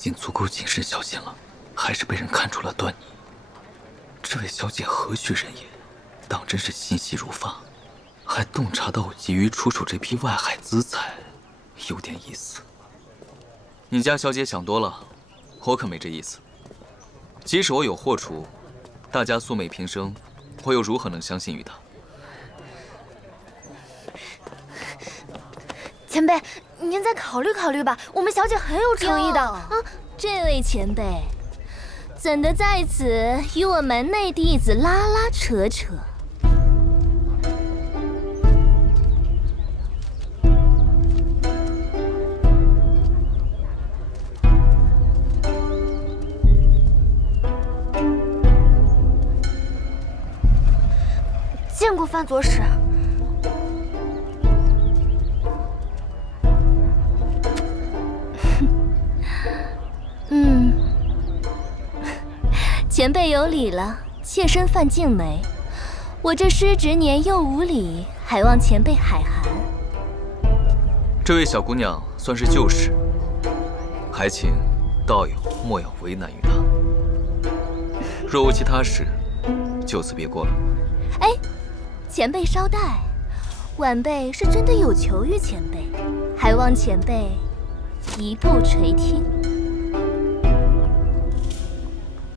经足够谨慎小心了，还是被人看出了端倪。这位小姐何许人也？当真是心细如发，还洞察到我急于出手这批外海资财，有点意思。你家小姐想多了，我可没这意思。即使我有祸出，大家素昧平生，我又如何能相信于她？前辈，您再考虑考虑吧，我们小姐很有诚意的啊。这位前辈，怎的在此与我门内弟子拉拉扯扯？见过范左使。前辈有礼了，妾身范静梅。我这失职年幼无礼，还望前辈海涵。这位小姑娘算是旧识，还请道友莫要为难于她。若无其他事，就此别过了。哎，前辈稍待，晚辈是真的有求于前辈，还望前辈一步垂听。